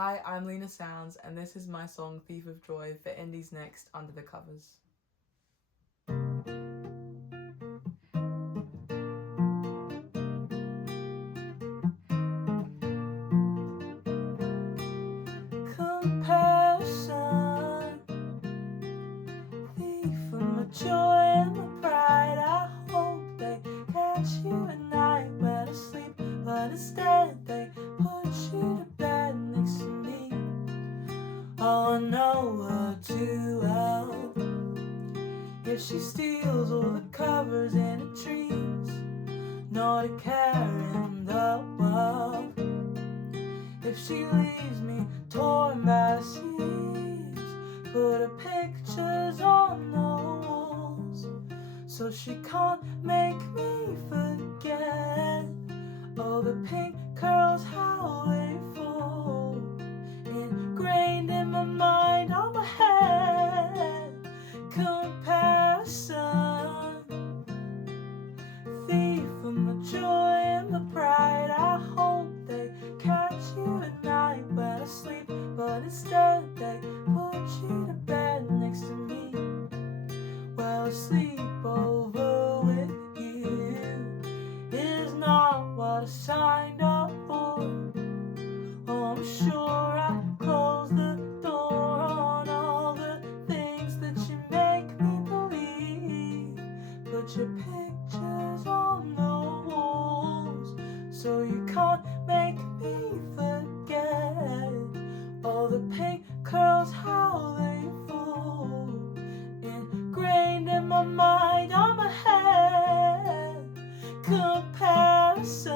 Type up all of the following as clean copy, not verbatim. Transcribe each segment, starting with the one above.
Hi, I'm Lina Sounds, and this is my song Thief of Joy for IndiesNext Under the Covers. Comparison, thief of my joy and my pride. I hope they catch you at night when I sleep, but instead they put you to bed next to me. Oh, I know her too well. If she steals all the covers in her dreams, not a care in the world. If she leaves me torn by the seams, put her pictures on the walls, so she can't make me forget all the pink curls, how they fall, ingrained in my mind, on my head. Comparison, thief of my joy and my pride. I hope they catch you at night when I sleep, but instead they put you to bed next to me. Well, a sleepover with you is not what I signed up for. Oh, I'm sure I closed the door on all the things that you make me believe. Put your pictures on the walls, so you can't make me forget all the pink curls, how they fall, ingrained in my mind, on my head. Comparison,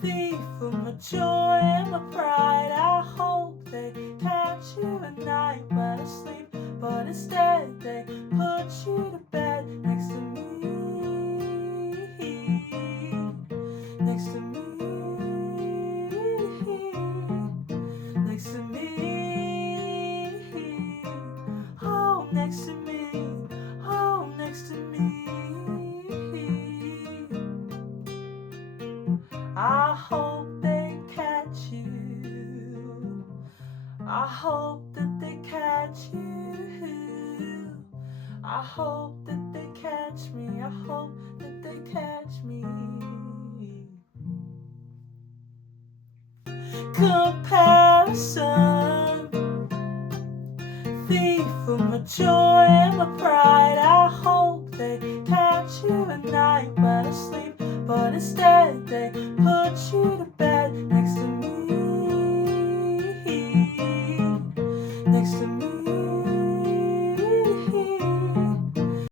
thief of my joy and my pride. I hope they catch you at night when I sleep, but instead they put you to bed next to me. Next to me. Next to me. Oh, next to me. Oh, next to me. I hope they catch you. I hope that they catch you. I hope that they catch me. I hope that they catch me. Comparison, thief of my joy and my pride. I hope they catch you at night when I sleep, but instead they put you to bed